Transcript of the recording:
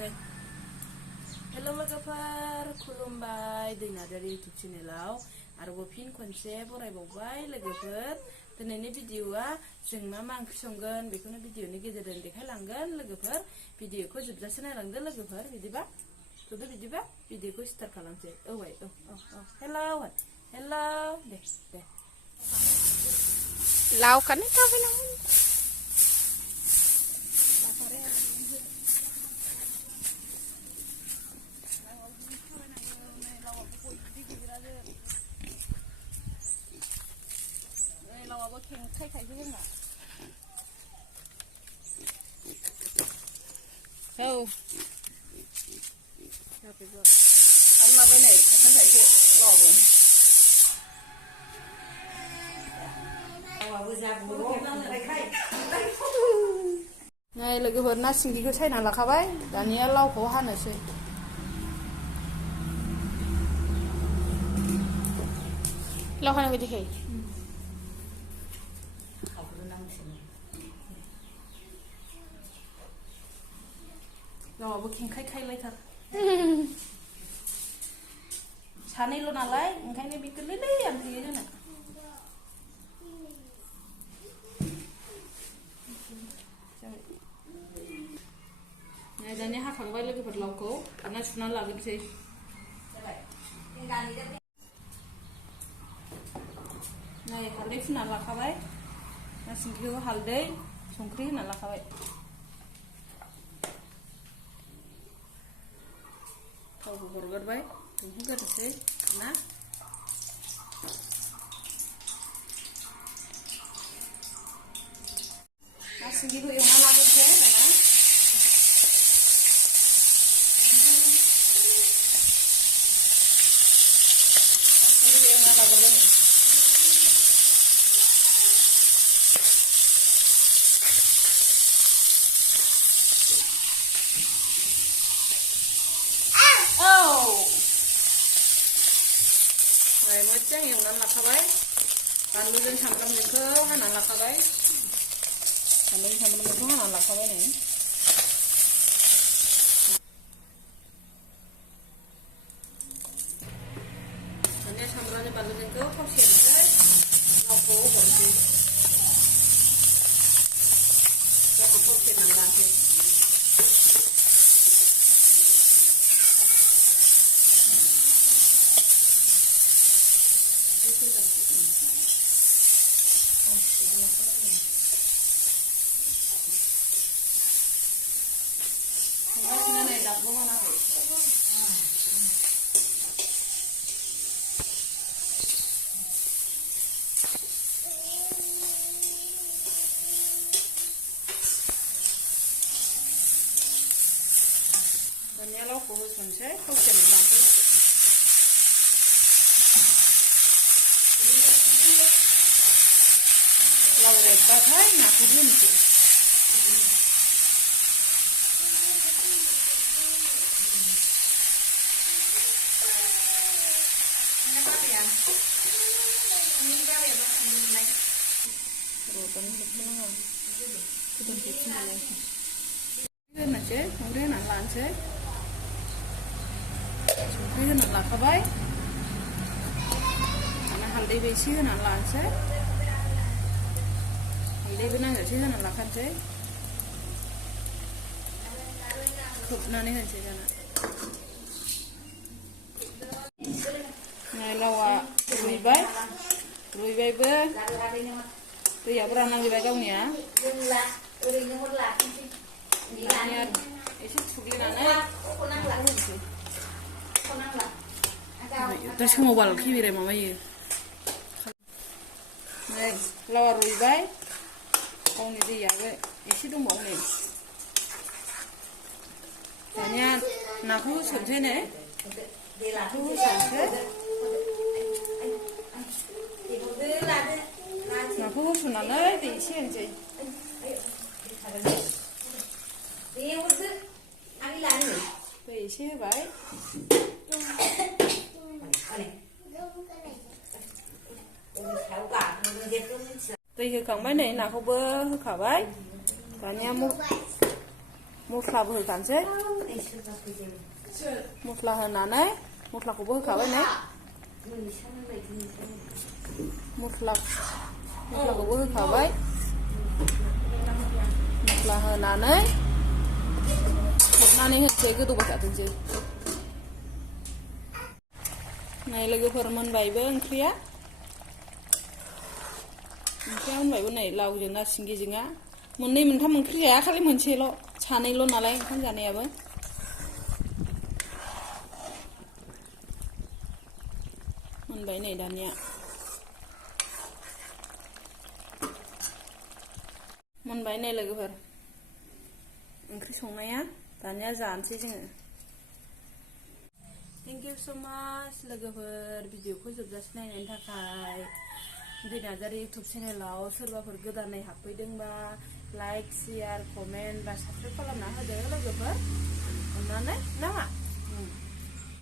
Hello लोगोफोर खुलुमबाय दैनादारि YouTube चेनेलाव आरोबाव फिन खनसे बरायबावबाय लोगोफोर दिनैनि भिडिअआ जों मा ओंख्रि संगोन बेखौनो भिडिअनि गेजेरजों देखायलांगोन लोगोफोर भिडिअखौ जोबजासे नायलांदो लोगोफोर बिदिबा भिडिअखौ स्टार्ट खालामसै हेलौ दे लावखानो थाबायना नै लोगोफोर ना सिंगिखौ सायना लाखाबाय दानिया लावखौ हानोसै लाव हानाय बायदिखाय लावाबो खेंखाय खायलायथार सानैल' नालाय ओंखायनो बे गोरलैयानो थैयो जोंना दानिया हाखांबाय लोगोफोर लावखौ दाना सुनानै लाग्रोसै नै हालदै फुननानै लाखाबाय ना सिंगिखौ हालदै संख्रि होनानै लाखाबाय थावखौ हरगोरबाय दुंहोगोरनोसै ना सिंगिखौ एवना लाग्रोसै दाना मोजां एवनानै लाखाबाय बानलुजों सामब्रामजोंखौ हानानै लाखाबाय बानलुजों सामब्रामजोंखौ हानानै लाखाबाय नै दानिया सामब्रामजों बानलुजोंखौ थाव सेरनोसै लावखौ हरनोसै लावखौ थाव सेरनानै लानोसै दानिया लावखौ होसनसै थाव सेरनानै लानोसै लाव रेबबाथाय नाखौ होनोसै होनोसै संख्रि होनानै लानोसै संख्रि होनानै लाखाबाय दाना हालदैबो एसे होनानै लानोसै हालदैबो नांजासे होनानै लाखानोसै खोबनानै होनोसै दाना लावा रुइबायबो दैयाबो रानलांजोबबाय गावनिया एसे थुग्लिनानै दा सोमावबाल खिबिराय माबायो नै लावा रुइबाय गावनि दैयाबो एसे दंबावो नै दानिया नाखौ होसनसै नै नाखौ होसनसै नाखौ होसननानै दै एसे होनोसै दै एसे होबाय दै होखांबाय नै नाखौबो होखाबाय दानिया मस्लाबो होखानोसै मस्ला होनानै मस्लाखौबो होखाबाय नै मस्लाखौबो होखाबाय मस्ला होनानै हरनानै होनोसै गोदौबाय थाथोंसै नै लोगोफोर मोनबायबो ओंख्रिया मोनबायबो नै लावजों ना सिंगिजोंआ मोननै मोनथाम ओंख्रि जाया खालि मोनसेल' सानैल' नालाय ओंखाम जानायाबो मोनबाय नै दानिया मोनबाय नै लोगोफोर ओंख्रि संनाया दानिया जानोसै जोङो थेंक इउ सो माच लोगोफोर भिडिअखौ जोबजासे नायनायनि थाखाय दै नार्जारि इउटुब चेनेलाव सोरबाफोर गोदानै हाबफैदोंबा लाइक शेयार कमेन्ट बा साबस्क्राइब खालामना होदो लोगोफोर अननानै नामा